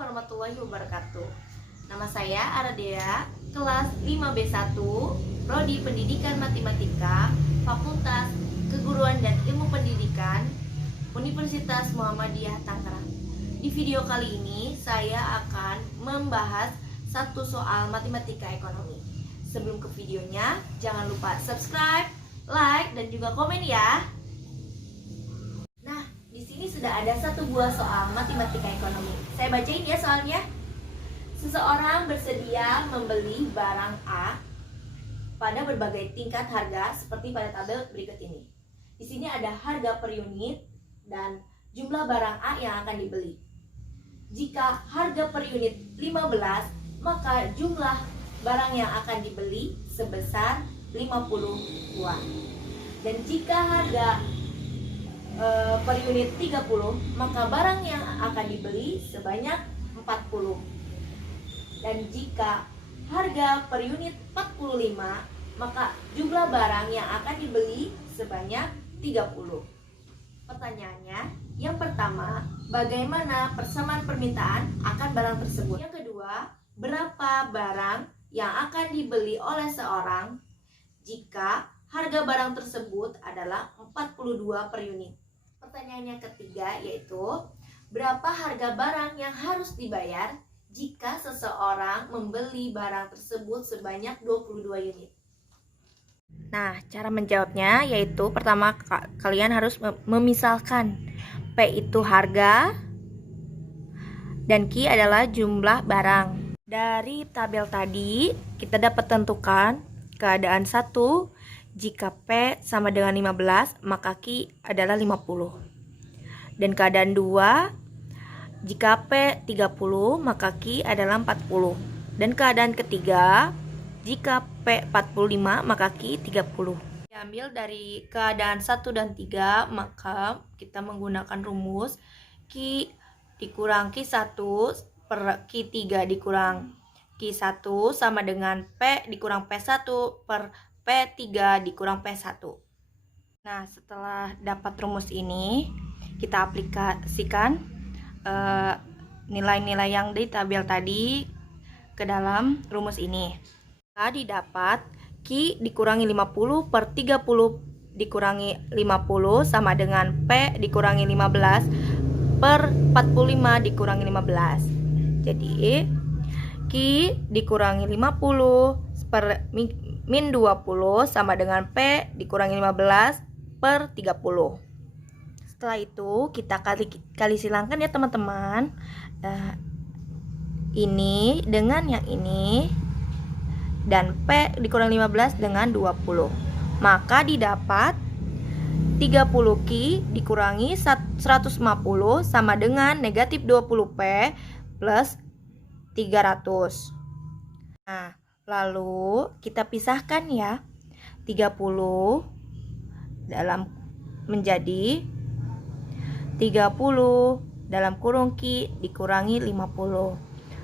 warahmatullahi wabarakatuh. Nama saya Aradea, kelas 5B1, Prodi Pendidikan Matematika, Fakultas Keguruan dan Ilmu Pendidikan, Universitas Muhammadiyah Tangerang. Di video kali ini saya akan membahas satu soal matematika ekonomi. Sebelum ke videonya, jangan lupa subscribe, like, dan juga komen ya. Nah, di sini sudah ada satu buah soal matematika ekonomi. Saya bacain ya soalnya. Seseorang bersedia membeli barang A pada berbagai tingkat harga seperti pada tabel berikut ini. Di sini ada harga per unit dan jumlah barang A yang akan dibeli. Jika harga per unit 15, maka jumlah barang yang akan dibeli sebesar 50 buah. Dan jika harga per unit 30, maka barang yang akan dibeli sebanyak 40. Dan jika harga per unit 45, maka jumlah barang yang akan dibeli sebanyak 30. Pertanyaannya, yang pertama, bagaimana persamaan permintaan akan barang tersebut? Yang kedua, berapa barang yang akan dibeli oleh seorang jika harga barang tersebut adalah 42 per unit? Pertanyaan yang ketiga yaitu, berapa harga barang yang harus dibayar jika seseorang membeli barang tersebut sebanyak 22 unit? Nah, cara menjawabnya yaitu pertama kalian harus memisalkan P itu harga dan Q adalah jumlah barang. Dari tabel tadi kita dapat tentukan keadaan 1, jika P sama dengan 15 maka Q adalah 50. Dan keadaan 2, jika P 30 maka Q adalah 40. Dan keadaan ketiga, jika P 45 maka Q 30. Diambil dari keadaan 1 dan 3, maka kita menggunakan rumus Q dikurang Q1 per Q3 dikurang Q1 sama dengan P dikurang P1 per P3 dikurang P1. Nah, setelah dapat rumus ini, kita aplikasikan nilai-nilai yang di tabel tadi ke dalam rumus ini. Maka didapat Q dikurangi 50 per 30 dikurangi 50 sama dengan P dikurangi 15 per 45 dikurangi 15. Jadi Q dikurangi 50 per min 20 sama dengan P dikurangi 15 per 30. Setelah itu kita kali silangkan ya teman-teman. Ini dengan yang ini, dan P dikurang 15 dengan 20. Maka didapat 30 Q dikurangi 150 sama dengan negatif 20 P plus 300. Nah, lalu kita pisahkan ya 30 dalam menjadi 30 dalam kurung Q dikurangi 50.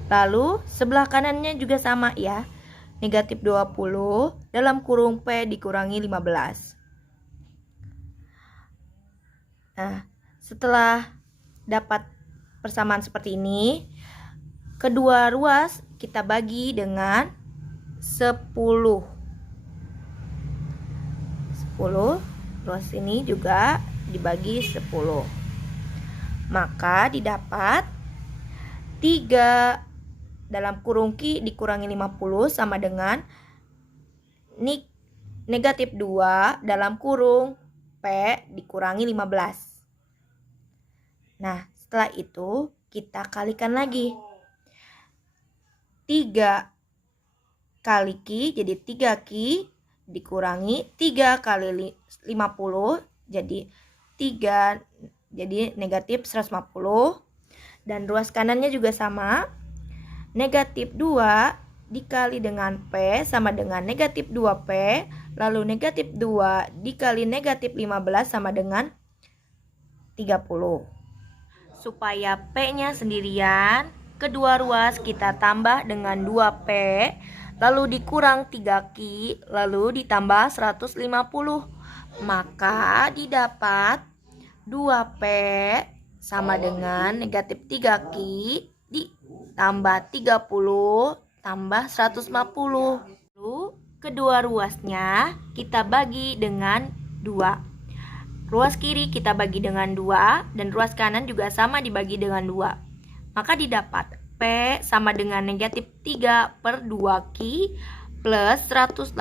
Lalu sebelah kanannya juga sama ya. Negatif 20 dalam kurung P dikurangi 15. Nah, setelah dapat persamaan seperti ini, kedua ruas kita bagi dengan 10. 10 ruas ini juga dibagi 10. Maka didapat 3 dalam kurung Q dikurangi 50 sama dengan negatif 2 dalam kurung P dikurangi 15. Nah, setelah itu kita kalikan lagi. 3 kali Q jadi 3Q dikurangi 3 kali 50 jadi 3, jadi negatif 150. Dan ruas kanannya juga sama. Negatif 2 dikali dengan P sama dengan negatif 2P. Lalu negatif 2 dikali negatif 15 sama dengan 30. Supaya P-nya sendirian, kedua ruas kita tambah dengan 2P, lalu dikurang 3Q, lalu ditambah 150. Maka didapat 2P sama dengan negatif 3Q tambah 30 tambah 150. Lalu kedua ruasnya kita bagi dengan 2. Ruas kiri kita bagi dengan 2 dan ruas kanan juga sama dibagi dengan 2. Maka didapat P sama dengan negatif 3 per 2Q plus 180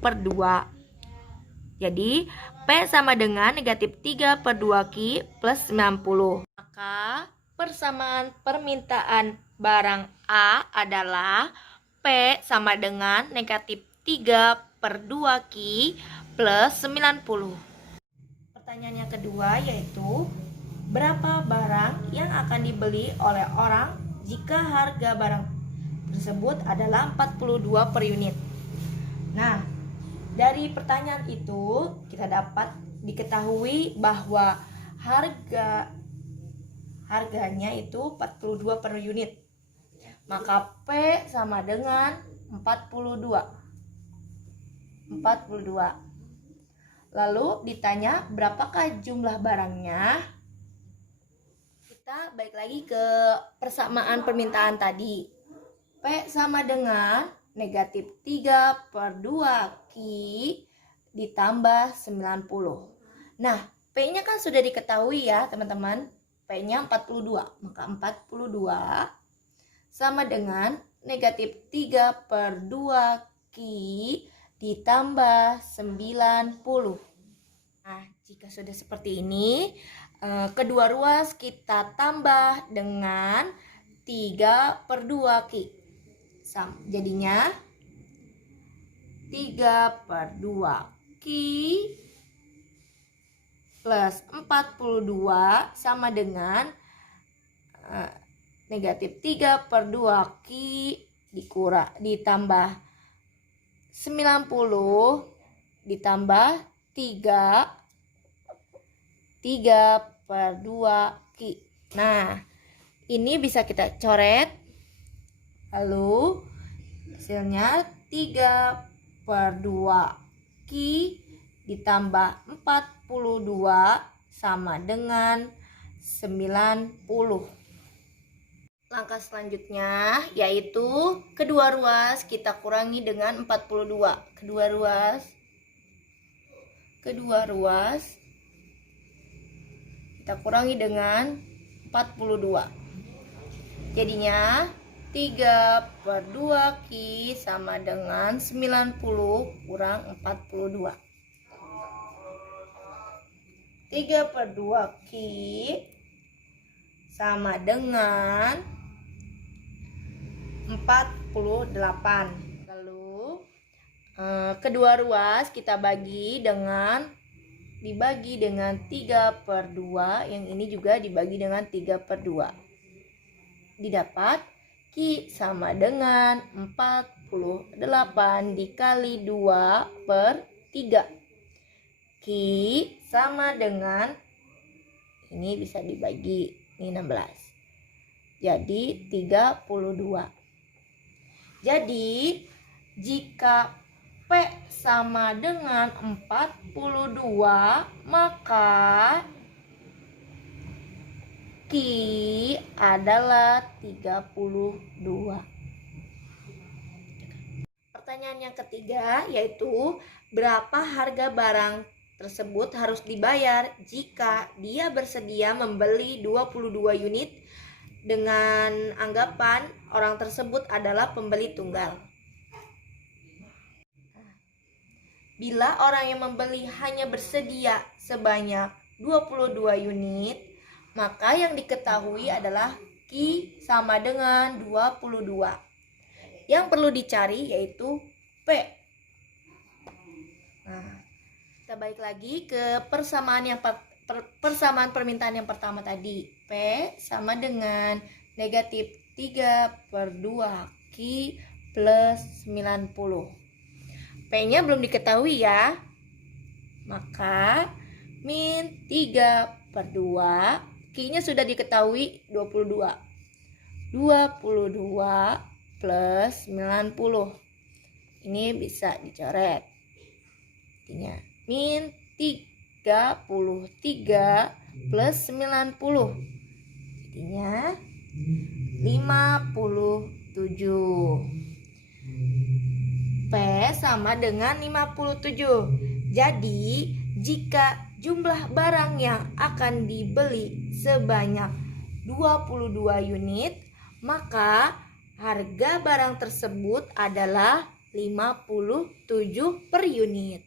per 2. Jadi P sama dengan negatif 3 per 2Q plus 90. Maka persamaan permintaan barang A adalah P sama dengan negatif 3 per 2Q plus 90. Pertanyaan yang kedua yaitu berapa barang yang akan dibeli oleh orang jika harga barang tersebut adalah 42 per unit. Nah, dari pertanyaan itu kita dapat diketahui bahwa harganya itu 42 per unit. Maka P sama dengan 42. Lalu ditanya berapakah jumlah barangnya? Kita balik lagi ke persamaan permintaan tadi. P sama dengan negatif 3 per 2Q ditambah 90. Nah, P-nya kan sudah diketahui ya teman-teman. P-nya 42. Maka 42 sama dengan negatif 3 per 2Q ditambah 90. Nah, jika sudah seperti ini, kedua ruas kita tambah dengan 3 per 2Q. Jadinya 3 per 2Q plus 42 sama dengan negatif 3 per 2Q ditambah 90 ditambah 3 per 2Q. Nah, ini bisa kita coret. Lalu hasilnya 3 per 2Q ditambah 42 sama dengan 90. Langkah selanjutnya yaitu kedua ruas kita kurangi dengan 42. Kedua ruas kita kurangi dengan 42. Jadinya 3 per 2Q sama dengan 90 kurang 42. 3 per 2Q sama dengan 48. Lalu kedua ruas kita dibagi dengan 3 per 2. Yang ini juga dibagi dengan 3 per 2. Didapat Q sama dengan 48 dikali 2 per 3. Q sama dengan, ini bisa dibagi, ini 16. Jadi 32. Jadi jika P sama dengan 42, maka Q adalah 32. Pertanyaan yang ketiga yaitu berapa harga barang tersebut harus dibayar jika dia bersedia membeli 22 unit dengan anggapan orang tersebut adalah pembeli tunggal. Bila orang yang membeli hanya bersedia sebanyak 22 unit, maka yang diketahui adalah Q sama dengan 22. Yang perlu dicari yaitu P. Nah, kita balik lagi ke persamaan permintaan yang pertama tadi. P sama dengan negatif 3 per 2Q plus 90. P-nya belum diketahui ya. Maka min 3 per 2. Q-nya sudah diketahui 22. 22 plus 90. Ini bisa dicoret. Artinya min 33 plus 90. Jadinya 57. P sama dengan 57. Jadi, jika jumlah barang yang akan dibeli sebanyak 22 unit, maka harga barang tersebut adalah 57 per unit.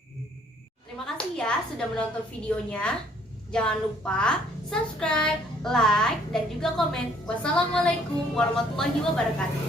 Terima kasih ya sudah menonton videonya. Jangan lupa subscribe, like, dan juga komen. Wassalamualaikum warahmatullahi wabarakatuh.